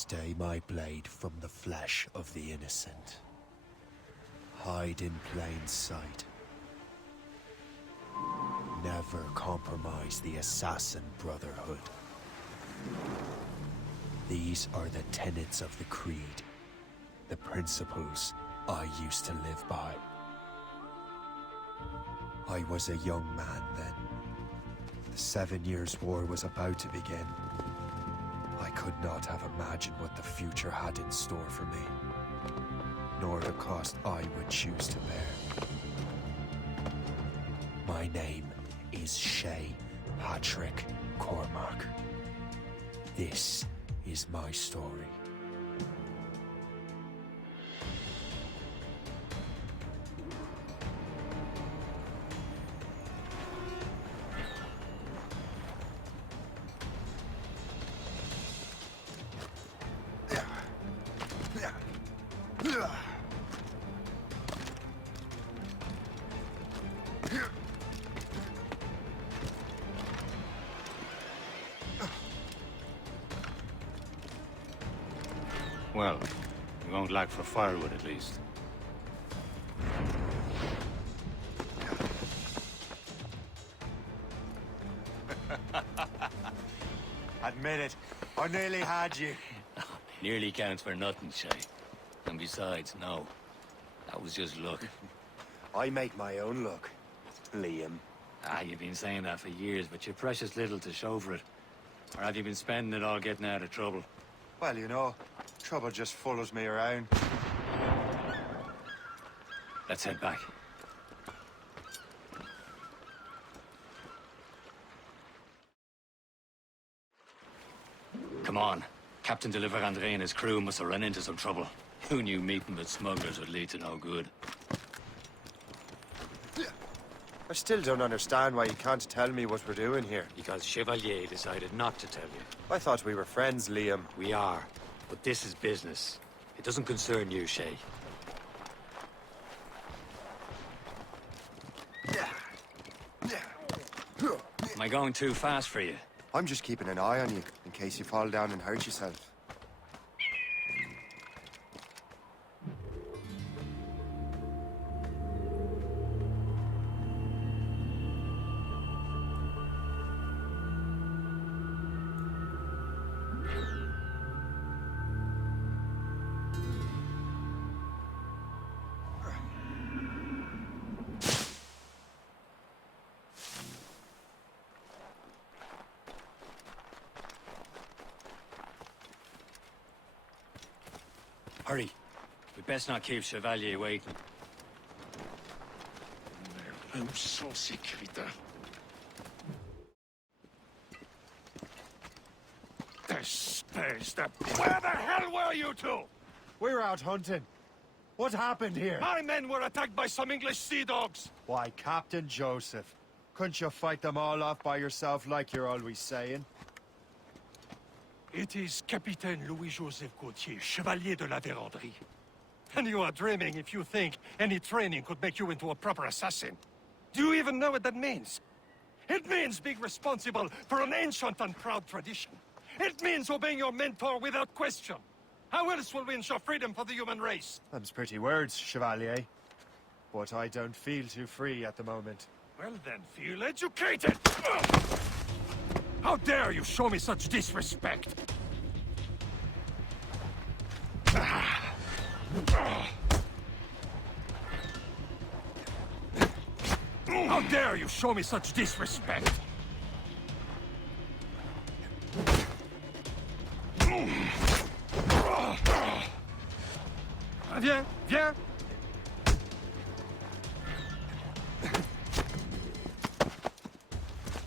Stay my blade from the flesh of the innocent. Hide in plain sight. Never compromise the Assassin Brotherhood. These are the tenets of the Creed, the principles I used to live by. I was a young man then. The 7 Years' War was about to begin. I could not have imagined what the future had in store for me, nor the cost I would choose to bear. My name is Shay Patrick Cormac. This is my story. Well, we won't lack for firewood at least. Admit it, I nearly had you. Nearly counts for nothing, Shay. And besides, no. That was just luck. I make my own luck, Liam. You've been saying that for years, but you're precious little to show for it. Or have you been spending it all getting out of trouble? Well, you know, trouble just follows me around. Let's head back. Come on. Captain de Andre and his crew must have run into some trouble. Who knew meeting with smugglers would lead to no good? I still don't understand why you can't tell me what we're doing here. Because Chevalier decided not to tell you. I thought we were friends, Liam. We are, but this is business. It doesn't concern you, Shay. Am I going too fast for you? I'm just keeping an eye on you, in case you fall down and hurt yourself. Hurry. We'd best not keep Chevalier waiting. Sans sécurité. Where the hell were you two? We were out hunting. What happened here? My men were attacked by some English sea dogs. Why, Captain Joseph. Couldn't you fight them all off by yourself like you're always saying? It is Capitaine Louis-Joseph Gauthier, Chevalier de la Vérendrye. And you are dreaming if you think any training could make you into a proper assassin. Do you even know what that means? It means being responsible for an ancient and proud tradition. It means obeying your mentor without question. How else will we ensure freedom for the human race? Them's pretty words, Chevalier. But I don't feel too free at the moment. Well then, feel educated! How dare you show me such disrespect? How dare you show me such disrespect? Viens, viens!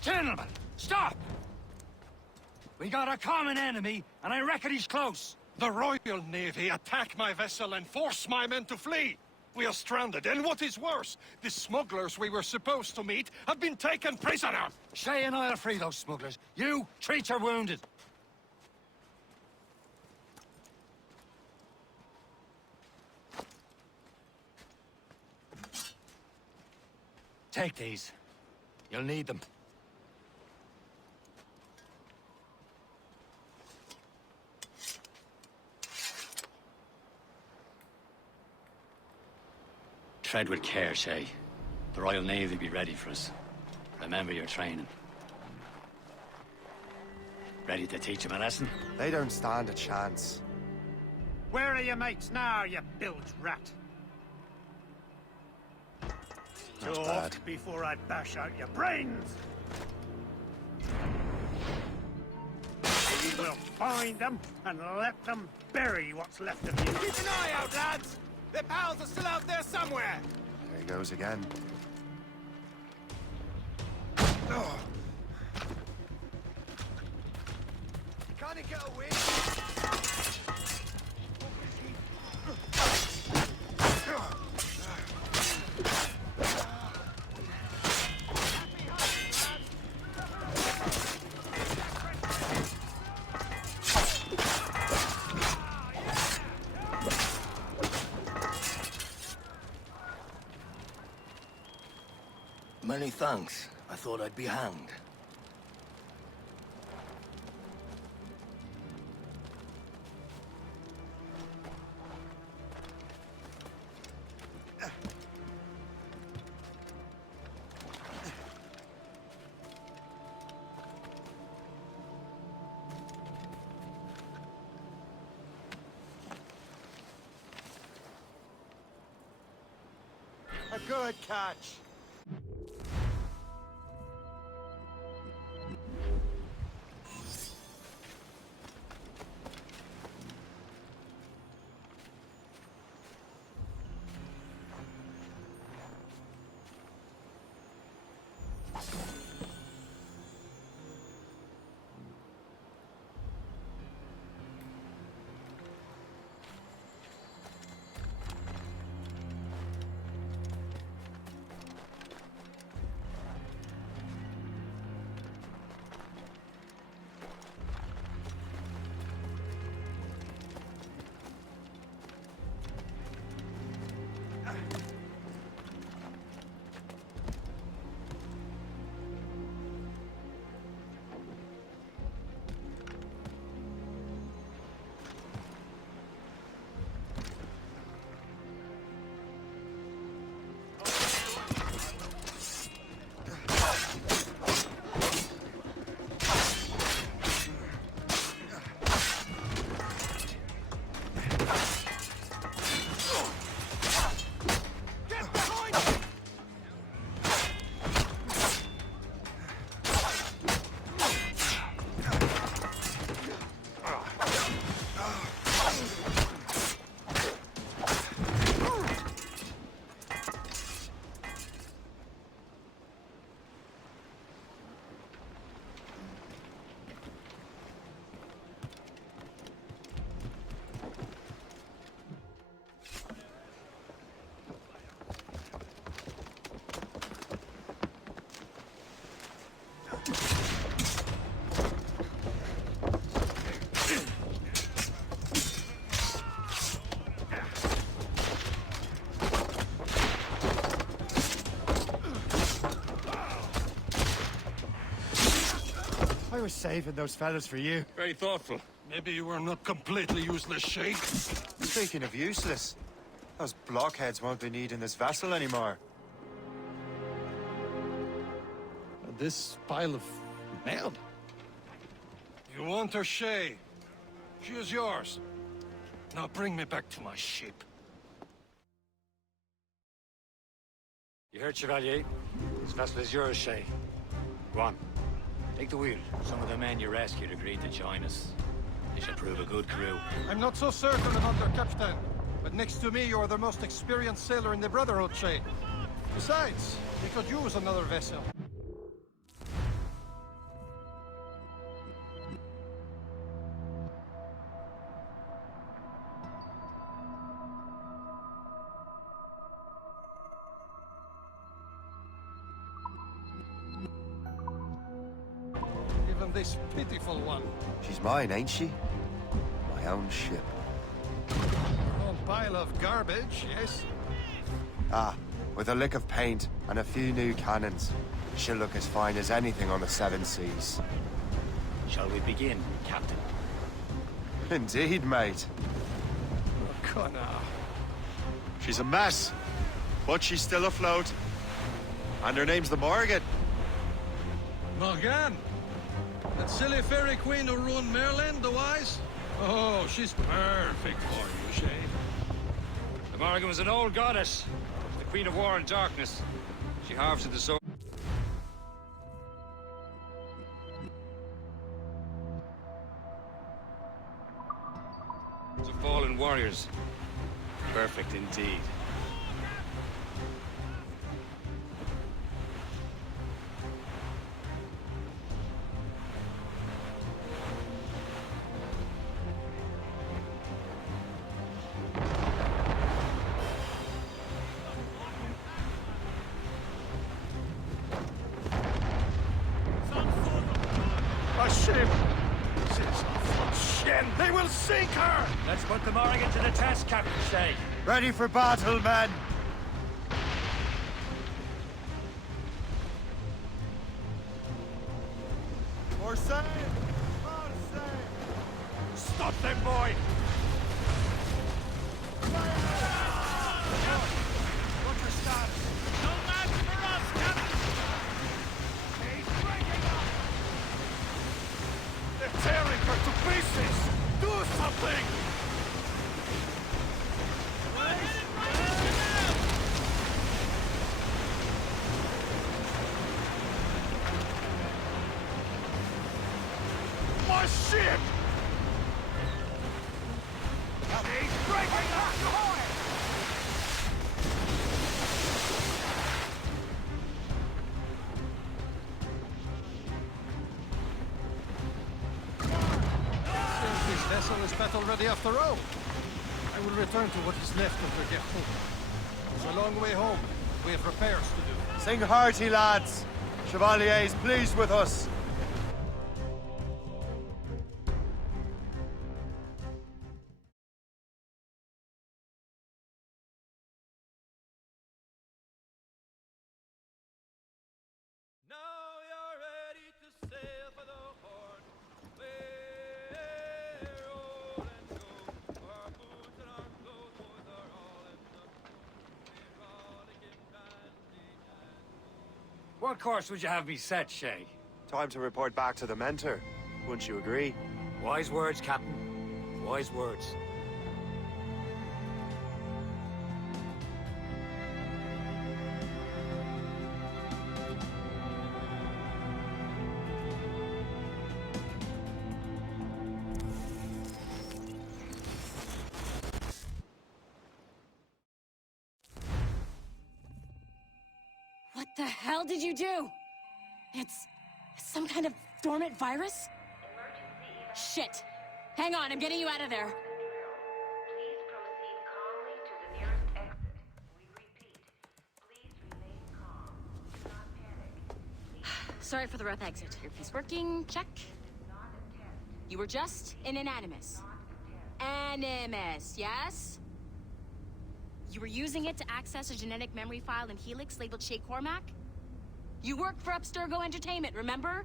Gentlemen, stop! We got a common enemy, and I reckon he's close. The Royal Navy attack my vessel and force my men to flee. We are stranded, and what is worse, the smugglers we were supposed to meet have been taken prisoner. Shay and I'll free those smugglers. You, treat your wounded. Take these. You'll need them. tread with care, Shay. The Royal Navy be ready for us. Remember your training. Ready to teach them a lesson? They don't stand a chance. Where are your mates now, you bilge rat? Not Talk bad. before I bash out your brains! We will find them and let them bury what's left of you. Keep an eye out, lads! Their pals are still out there somewhere! There he goes again. Can't he get away? Many thanks. I thought I'd be hanged. A good catch. I was saving those fellas for you. Very thoughtful. Maybe you were not completely useless, Shay. Speaking of useless, those blockheads won't be needing this vessel anymore. This pile of mail? You want her, Shay? She is yours. Now bring me back to my ship. You heard, Chevalier? This vessel is yours, Shay. Go on. Take the wheel. Some of the men you rescued agreed to join us. They should prove a good crew. I'm not so certain about their captain, but next to me, you're the most experienced sailor in the Brotherhood, Shay. Besides, we could use another vessel. Even this pitiful one. She's mine, ain't she? My own ship. Your own pile of garbage, yes? Ah, with a lick of paint and a few new cannons, she'll look as fine as anything on the Seven Seas. Shall we begin, Captain? Indeed, mate. Oh, Connor. She's a mess, But she's still afloat. And her name's the Morgan. Morgan? That silly fairy queen who ruined Merlin, the wise? Oh, she's perfect for you, Shay. The Morrigan was an old goddess, the queen of war and darkness. She harvested the sword. Of fallen warriors. Perfect indeed. A ship! This is a ship! They will sink her! Let's put the Morrigan to the test, Captain Shay. Ready for battle, men! For sail! For sail! Stop them, boy! What's your status? No match for us, Captain! He's breaking up! They're tearing her to pieces! Do something! We're headed right into them! My ship! He's breaking up! Since this vessel is battle ready after all, I will return to what is left of the Gertrude. It's a long way home. We have repairs to do. Sing hearty, lads! Chevalier is pleased with us. Now you're ready to sail for the port. We're rolling go. Our boots and our clothes boys are all in the pool. We're rollicking bandy and What course would you have me set, Shay? Time to report back to the mentor. Wouldn't you agree? Wise words, Captain. Wise words. What the hell did you do? It's some kind of dormant virus? Shit! Hang on, I'm getting you out of there. Please proceed calmly to the nearest exit. We repeat, please remain calm. Do not panic. Please Sorry for the rough exit. Earpiece working, check. not attempt. You were just in an animus. Animus, yes? You were using it to access a genetic memory file in Helix labeled Shay Cormac? You work for Abstergo Entertainment, remember?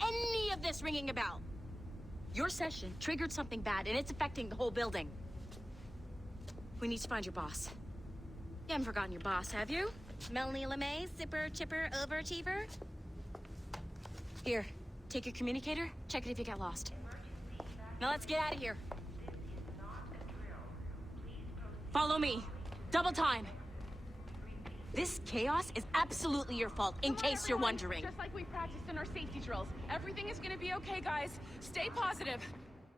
Any of this ringing a bell? Your session triggered something bad, and it's affecting the whole building. We need to find your boss. You haven't forgotten your boss, have you? Melanie LeMay, zipper, chipper, overachiever? Here, take your communicator, check it if you get lost. Now let's get out of here. This is not a drill. Please proceed. Follow me. Double time. This chaos is absolutely your fault, in case you're wondering. Just like we practiced in our safety drills. Everything is gonna be okay, guys. Stay positive.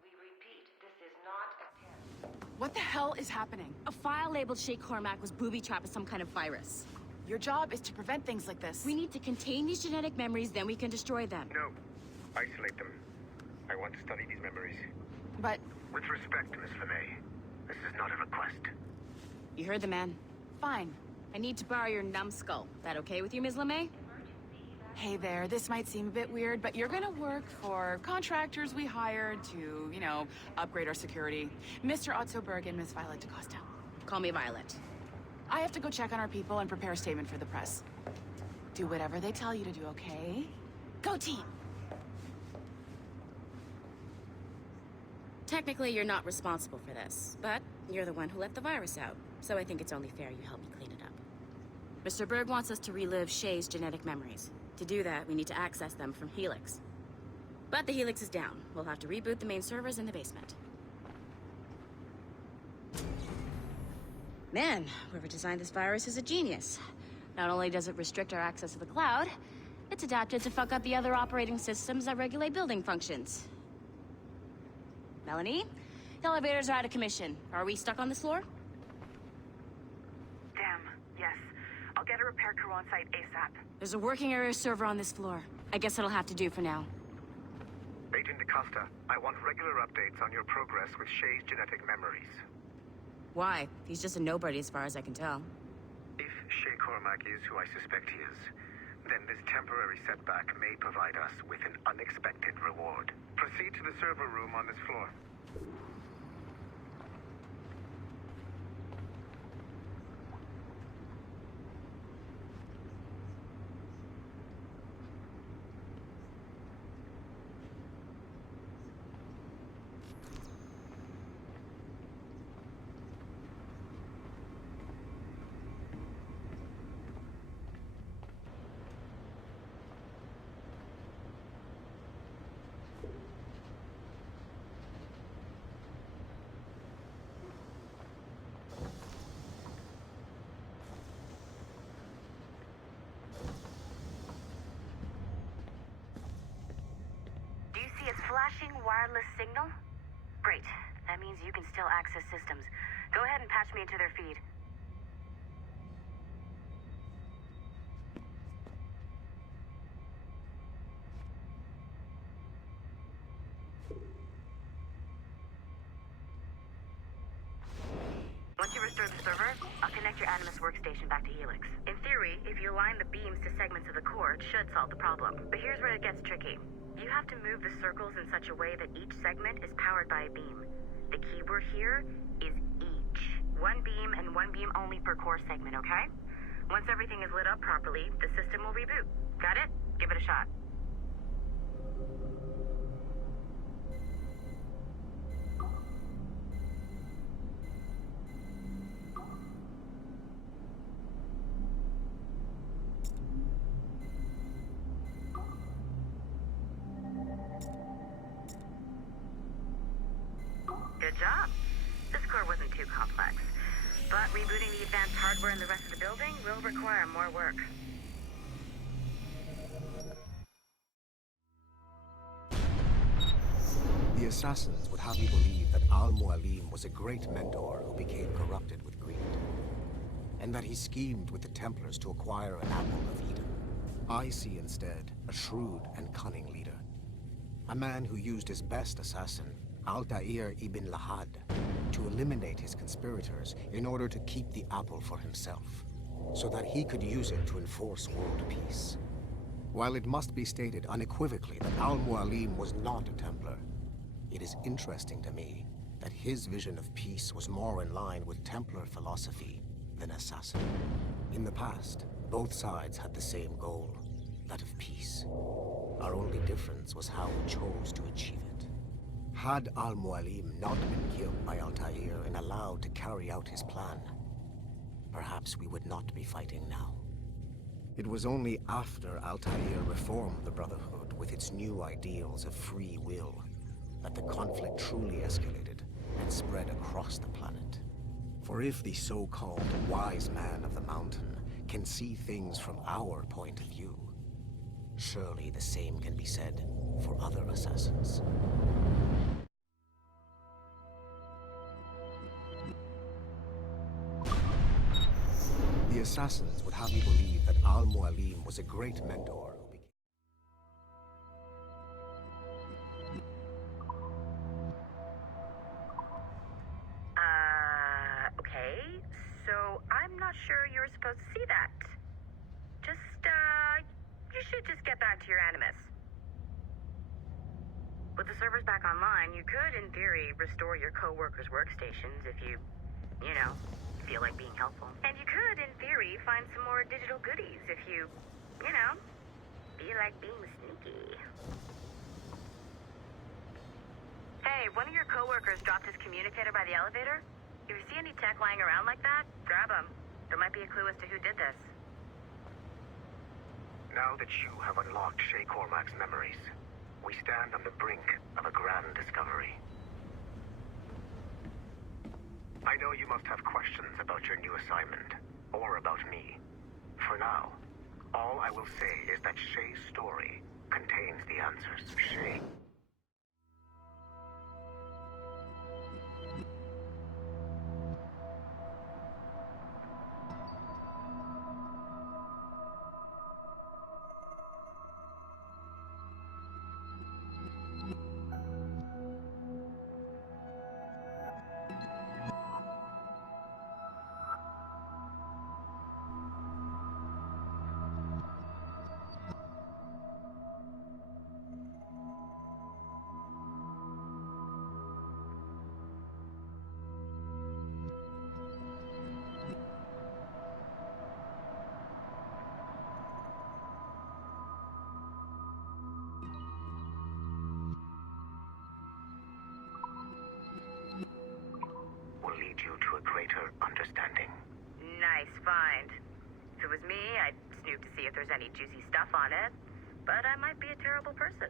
We repeat, this is not a test. What the hell is happening? A file labeled Shay Cormac was booby-trapped with some kind of virus. Your job is to prevent things like this. We need to contain these genetic memories, then we can destroy them. No. Isolate them. I want to study these memories. But With respect, Miss LeMay, this is not a request. You heard the man. fine. I need to borrow your numbskull. That okay with you, Ms. LeMay? Hey there, this might seem a bit weird, but you're gonna work for contractors we hired to, you know, upgrade our security. Mr. Otto Berg and Miss Violet DaCosta. Call me Violet. I have to go check on our people and prepare a statement for the press. Do whatever they tell you to do, okay? Go team! Technically, you're not responsible for this, but you're the one who let the virus out. So I think it's only fair you help me clean it up. Mr. Berg wants us to relive Shay's genetic memories. To do that, we need to access them from Helix. But the Helix is down. We'll have to reboot the main servers in the basement. Man, whoever designed this virus is a genius. Not only does it restrict our access to the cloud, it's adapted to fuck up the other operating systems that regulate building functions. Melanie? The elevators are out of commission. Are we stuck on this floor? Damn, yes. I'll get a repair crew on site ASAP. There's a working area server on this floor. I guess it'll have to do for now. Agent DaCosta, I want regular updates on your progress with Shay's genetic memories. Why? He's just a nobody as far as I can tell. If Shay Cormac is who I suspect he is, then this temporary setback may provide us with an unexpected reward. Proceed to the server room on this floor. Flashing wireless signal? Great. That means you can still access systems. Go ahead and patch me into their feed. Once you restore the server, I'll connect your Animus workstation back to Helix. In theory, if you align the beams to segments of the core, it should solve the problem. But here's where it gets tricky. You have to move the circles in such a way that each segment is powered by a beam. The keyword here is each. One beam and one beam only per core segment, okay? Once everything is lit up properly, the system will reboot. Got it? Give it a shot. Good job. This core wasn't too complex. But rebooting the advanced hardware in the rest of the building will require more work. The assassins would have you believe that Al-Mualim was a great mentor who became corrupted with greed, and that he schemed with the Templars to acquire an apple of Eden. I see instead a shrewd and cunning leader, a man who used his best assassin, Altair ibn Lahad, to eliminate his conspirators in order to keep the apple for himself, so that he could use it to enforce world peace. While it must be stated unequivocally that Al-Mualim was not a Templar, it is interesting to me that his vision of peace was more in line with Templar philosophy than assassin. In the past, both sides had the same goal, that of peace. Our only difference was how we chose to achieve it. Had Al-Mualim not been killed by Altair and allowed to carry out his plan, perhaps we would not be fighting now. It was only after Altair reformed the Brotherhood with its new ideals of free will that the conflict truly escalated and spread across the planet. For if the so-called wise man of the mountain can see things from our point of view, surely the same can be said for other assassins. The assassins would have you believe that Al-Mualim was a great mentor who became... Okay. So I'm not sure you're supposed to see that. You should just get back to your Animus. With the servers back online, you could, in theory, restore your co-workers' workstations if you feel like being helpful. And you could, in theory, find some more digital goodies if you feel like being sneaky. Hey, one of your co-workers dropped his communicator by the elevator. If you see any tech lying around like that, grab him. There might be a clue as to who did this. Now that you have unlocked Shay Cormac's memories, we stand on the brink of a grand discovery. I know you must have questions about your new assignment, or about me. For now, all I will say is that Shay's story contains the answers. Shay. Will lead you to a greater understanding. Nice find. If it was me, I'd snoop to see if there's any juicy stuff on it. But I might be a terrible person.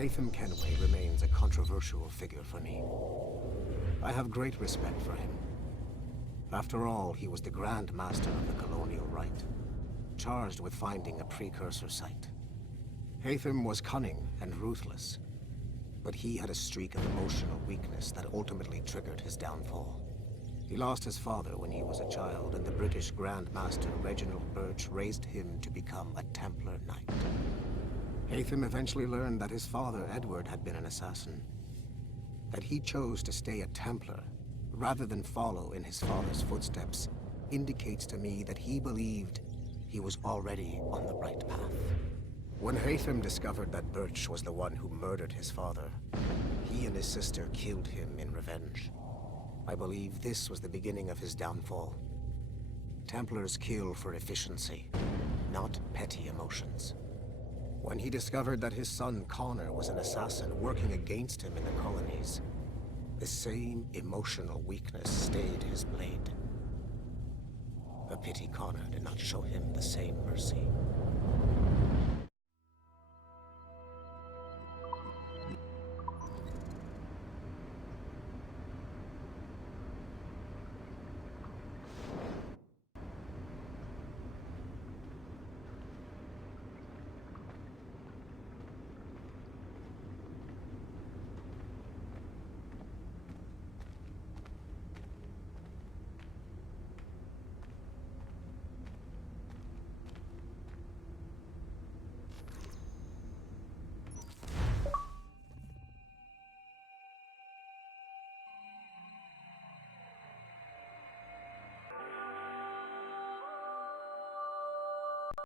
Haytham Kenway remains a controversial figure for me. I have great respect for him. After all, he was the Grand Master of the Colonial Rite, charged with finding a precursor site. Haytham was cunning and ruthless, but he had a streak of emotional weakness that ultimately triggered his downfall. He lost his father when he was a child, and the British Grand Master Reginald Birch raised him to become a Templar Knight. Haytham eventually learned that his father, Edward, had been an assassin. That he chose to stay a Templar, rather than follow in his father's footsteps, indicates to me that he believed he was already on the right path. When Haytham discovered that Birch was the one who murdered his father, he and his sister killed him in revenge. I believe this was the beginning of his downfall. Templars kill for efficiency, not petty emotions. When he discovered that his son Connor was an assassin working against him in the colonies, the same emotional weakness stayed his blade. A pity Connor did not show him the same mercy.